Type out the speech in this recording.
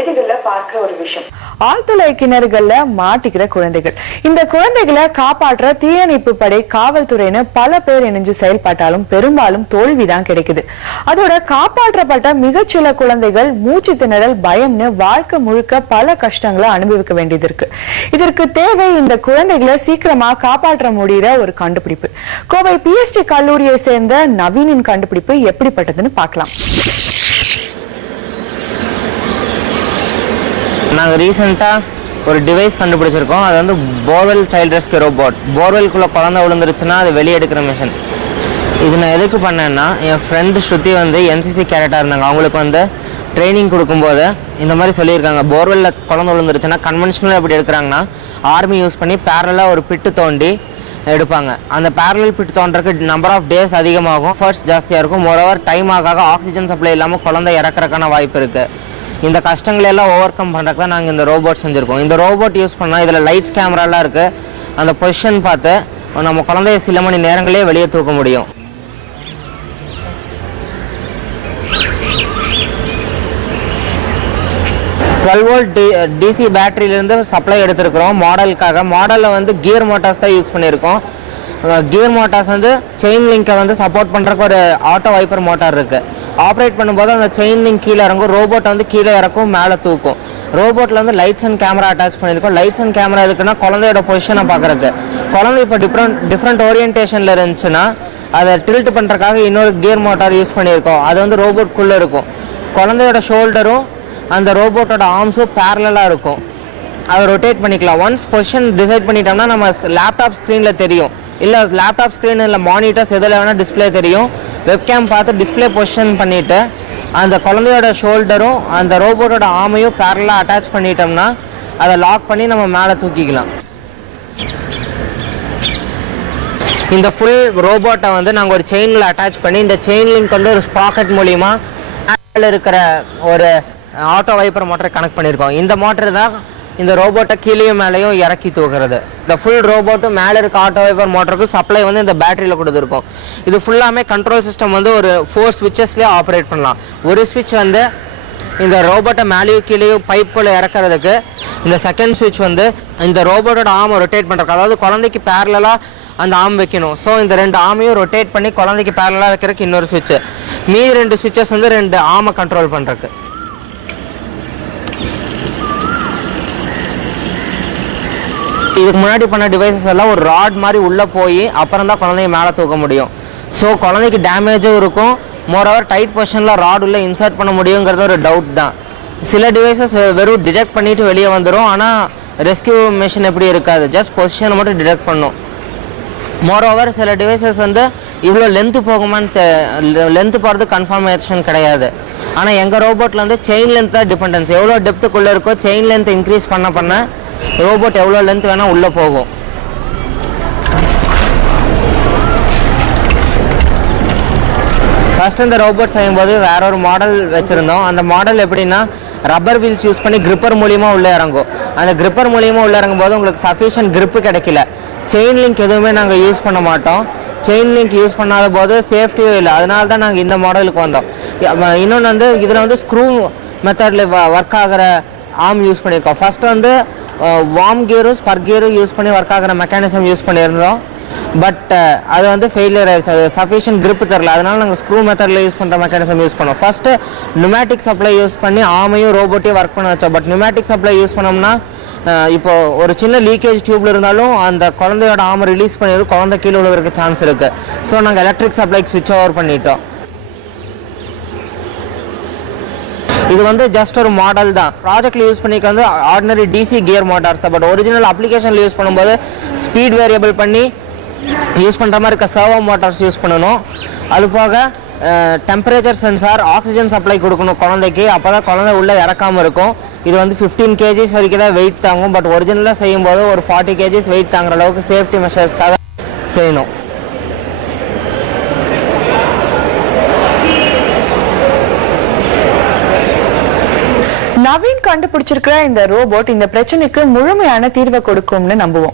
செய்திகள்ல பார்க்கிற ஒரு விஷயம். ஆழ்துளை கிணறுகள்ல மாட்டிக்கிற குழந்தைகள். இந்த குழந்தைகளை காப்பாற்ற தீயணைப்பு படை, காவல்துறைன்னு பல பேர் இணைஞ்சு செயல்பட்டாலும் பெரும்பாலும் தோல்விதான் கிடைக்குது. அதோட காப்பாற்றப்பட்ட மிகச்சில குழந்தைகள் மூச்சு திணறல், பயம்னு வாழ்க்கை முழுக்க பல கஷ்டங்களை அனுபவிக்க வேண்டியது இருக்கு. இதற்கு தேவை இந்த குழந்தைகளை சீக்கிரமா காப்பாற்ற முடிகிற ஒரு கண்டுபிடிப்பு. கோவை பிஎஸ்டி கல்லூரியை சேர்ந்த நவீனின் கண்டுபிடிப்பு எப்படிப்பட்டதுன்னு பார்க்கலாம். நாங்கள் ரீசெண்டாக ஒரு டிவைஸ் கண்டுபிடிச்சிருக்கோம். அது வந்து போர்வெல் சைல்ட் ரெஸ்கியூ ரோபோட். போர்வெல்குள்ளே குழந்தை விழுந்துருச்சுன்னா அது வெளியே எடுக்கிற மிஷின். இது நான் எதுக்கு பண்ணேன்னா, என் ஃப்ரெண்டு ஸ்ருதி வந்து என்சிசி கேரக்டாக இருந்தாங்க. அவங்களுக்கு வந்து ட்ரைனிங் கொடுக்கும்போது இந்த மாதிரி சொல்லியிருக்காங்க, போர்வெல்லில் குழந்தை விழுந்துருச்சுன்னா கன்வென்ஷனல் எப்படி எடுக்கிறாங்கன்னா, ஆர்மி யூஸ் பண்ணி பேரலாக ஒரு பிட்டு தோண்டி எடுப்பாங்க. அந்த பேரலல் பிட் தோன்றதுக்கு நம்பர் ஆஃப் டேஸ் அதிகமாகும், ஃபர்ஸ்ட் ஜாஸ்தியாக இருக்கும். மோரோவர் டைம் ஆக ஆக்சிஜன் சப்ளை இல்லாமல் குழந்தை இறக்குறதுக்கான வாய்ப்பு இருக்குது. இந்த கஷ்டங்களை எல்லாம் ஓவர் கம் பண்ணுறதுக்கு தான் நாங்கள் இந்த ரோபோட் செஞ்சுருக்கோம். இந்த ரோபோட் யூஸ் பண்ணால் இதில் லைட்ஸ், கேமராலாம் இருக்குது. அந்த பொசிஷன் பார்த்து நம்ம குழந்தைய சில மணி நேரங்களே வெளியே தூக்க முடியும். DC பேட்டரியிலேருந்து சப்ளை எடுத்துருக்கிறோம் மாடலுக்காக. மாடலில் வந்து கியர் மோட்டார்ஸ் தான் யூஸ் பண்ணியிருக்கோம். கியர் மோட்டார்ஸ் வந்து செயின் லிங்கை வந்து சப்போர்ட் பண்ணுறதுக்கு ஒரு ஆட்டோ வைப்பர் மோட்டார் இருக்குது. ஆப்ரேட் பண்ணும்போது அந்த செயின் லிங்க் கீழே இறங்கும், ரோபோட் வந்து கீழே இறக்கும், மேலே தூக்கும். ரோபோட்டில் வந்து லைட்ஸ் அண்ட் கேமரா அட்டாச் பண்ணியிருக்கோம். லைட்ஸ் அண்ட் கேமரா எதுக்குன்னா குழந்தையோட பொசிஷனை பார்க்குறதுக்கு. குழந்தை இப்போ டிஃப்ரெண்ட் ஓரியன்டேஷனில் இருந்துச்சுன்னா அதை டில்ட் பண்ணுறதுக்காக இன்னொரு கியர் மோட்டார் யூஸ் பண்ணியிருக்கோம். அது வந்து ரோபோட்குள்ளே இருக்கும். குழந்தையோட ஷோல்டரும் அந்த ரோபோட்டோட ஆர்ம்ஸும் பேரலாக இருக்கும். அதை ரொட்டேட் பண்ணிக்கலாம். ஒன்ஸ் பொசிஷன் டிசைட் பண்ணிட்டோம்னா நம்ம லேப்டாப் ஸ்க்ரீனில் தெரியும், இல்லை லேப்டாப் ஸ்க்ரீன் இல்லை மானிட்டர்ஸ் எதில் வேணால் டிஸ்பிளே தெரியும். வெப்கேம் பார்த்து டிஸ்பிளே பொசிஷன் பண்ணிவிட்டு அந்த குழந்தையோட ஷோல்டரும் அந்த ரோபோட்டோட ஆர்மையும் பேரலாக அட்டாச் பண்ணிட்டோம்னா அதை லாக் பண்ணி நம்ம மேலே தூக்கிக்கலாம். இந்த ஃபுல் ரோபோட்டை வந்து நாங்கள் ஒரு செயினில் அட்டாச் பண்ணி, இந்த செயின் லிங்க் வந்து ஒரு ஸ்ப்ராக்கெட் மூலிமா இருக்கிற ஒரு ஆட்டோ வைப்பர் மோட்டரை கனெக்ட் பண்ணியிருக்கோம். இந்த மோட்டர் தான் இந்த ரோபோட்டை கீழேயும் மேலேயும் இறக்கி தூக்குறது. இந்த ஃபுல் ரோபோட்டும் மேலே இருக்க ஆட்டோ வைப்பர் மோட்டருக்கு சப்ளை வந்து இந்த பேட்டரியில் கொடுத்துருக்கோம். இது ஃபுல்லாமே கண்ட்ரோல் சிஸ்டம் வந்து ஒரு 4 ஸ்விட்சஸ்லேயே ஆப்ரேட் பண்ணலாம். ஒரு ஸ்விட்ச் வந்து இந்த ரோபோட்டை மேலேயும் கீழேயும் பைப்புக்குள்ளே இறக்குறதுக்கு, இந்த செகண்ட் ஸ்விட்ச் வந்து இந்த ரோபோட்டோட ஆர்மை ரொட்டேட் பண்ணுறதுக்கு. அதாவது குழந்தைக்கு பேரலாக அந்த ஆர்ம் வைக்கணும். ஸோ இந்த 2 ஆர்மையும் ரொட்டேட் பண்ணி குழந்தைக்கு பேரலாக வைக்கிறதுக்கு இன்னொரு ஸ்விட்ச். மீதி 2 ஸ்விட்சஸ் வந்து 2 ஆர்மை கண்ட்ரோல் பண்ணுறதுக்கு. இதுக்கு முன்னாடி பண்ண டிவைசஸ் எல்லாம் ஒரு ராட் மாதிரி உள்ளே போய் அப்புறம் தான் குழந்தைய மேலே தூக்க முடியும். ஸோ குழந்தைக்கு டேமேஜும் இருக்கும். மோரோவர் டைட் பொசிஷனில் ராட் உள்ளே இன்சர்ட் பண்ண முடியுங்கிறது ஒரு டவுட் தான். சில டிவைசஸ் வெறும் டிடெக்ட் பண்ணிவிட்டு வெளியே வந்துடும். ஆனால் ரெஸ்கியூ மிஷின் எப்படி இருக்காது, ஜஸ்ட் பொசிஷனை மட்டும் டிடெக்ட் பண்ணும். மோரோவர் சில டிவைசஸ் வந்து இவ்வளோ லென்த்து போகுமான்னு லென்த்து போகிறது கன்ஃபர்மேஷன் கிடையாது. ஆனால் எங்கள் ரோபோட்டில் வந்து செயின் லென்த் தான் டிபெண்டன்ஸ். எவ்வளோ டெப்த்துக்குள்ளே இருக்கோ செயின் லென்த் இன்க்ரீஸ் பண்ண ரோபோட் எவ்வளோ லென்த் வேணால் உள்ளே போகும். ஃபஸ்ட் இந்த ரோபோட் செய்யும்போது வேற ஒரு மாடல் வச்சுருந்தோம். அந்த மாடல் எப்படின்னா, ரப்பர் வீல்ஸ் யூஸ் பண்ணி கிரிப்பர் மூலியமாக உள்ளே இறங்கும். அந்த கிரிப்பர் மூலியமாக உள்ளே இறங்கும்போது உங்களுக்கு சஃபிஷியன்ட் கிரிப்பு கிடைக்கல. செயின் லிங்க் எதுவுமே நாங்கள் யூஸ் பண்ண மாட்டோம். செயின் லிங்க் யூஸ் பண்ணாத போது சேஃப்டியும் இல்லை. அதனால தான் நாங்கள் இந்த மாடலுக்கு வந்தோம். இன்னொன்று வந்து இதில் வந்து ஸ்க்ரூ மெத்தடில் ஒர்க் ஆகிற ஆர்ம் யூஸ் பண்ணியிருக்கோம். ஃபஸ்ட்டு வந்து வார்ம் கியரும் ஸ்பர் கியரும் யூஸ் பண்ணி ஒர்க் ஆகிற மெக்கானிசம் யூஸ் பண்ணியிருந்தோம். பட் அது வந்து ஃபெயிலியர் ஆயிடுச்சு. அது சஃபிஷியன்ட் கிரிப் தரல. அதனால நாங்கள் ஸ்க்ரூ மெத்தடில் யூஸ் பண்ணுற மெக்கானிசம் யூஸ் பண்ணோம். ஃபஸ்ட்டு நியூமேட்டிக் சப்ளை யூஸ் பண்ணி ஆமையும் ரோபோட்டையும் ஒர்க் பண்ண வச்சோம். பட் நியூமேட்டிக் சப்ளை யூஸ் பண்ணோம்னா இப்போ ஒரு சின்ன லீக்கேஜ் டியூப்ல இருந்தாலும் அந்த குழந்தையோட ஆமை ரிலீஸ் பண்ணிடும், குழந்தை கீழே விழுகிறதுக்கு சான்ஸ் இருக்குது. ஸோ நாங்கள் எலக்ட்ரிக் சப்ளைக்கு ஸ்விட்ச் ஓவர் பண்ணிட்டோம். இது வந்து ஜஸ்ட் ஒரு மாடல் தான். ப்ராஜெக்ட்ல யூஸ் பண்ணிக்க வந்து ஆர்டினரி DC கியர் மோட்டார்ஸ் தான். பட் ஒரிஜினல் அப்ளிகேஷனில் யூஸ் பண்ணும்போது ஸ்பீட் வேரியபிள் பண்ணி யூஸ் பண்ணுற மாதிரி இருக்க சர்வோ மோட்டார்ஸ் யூஸ் பண்ணணும். அது போக டெம்பரேச்சர் சென்சார், ஆக்சிஜன் சப்ளை கொடுக்கணும் குழந்தைக்கு. அப்போ தான் குழந்தை உள்ளே இறக்காமல் இருக்கும். இது வந்து 15 kgs வரைக்கும் தான் வெயிட் தாங்கும். பட் ஒரிஜினலாக செய்யும்போது ஒரு 40 kgs வெயிட் தாங்குற அளவுக்கு சேஃப்டி மெஷர்ஸ்க்காக செய்யணும். நவீன் கண்டுபிடிச்சிருக்கிற இந்த ரோபோட் இந்த பிரச்சனைக்கு முழுமையான தீர்வை கொடுக்கும்னு நம்புவோம்.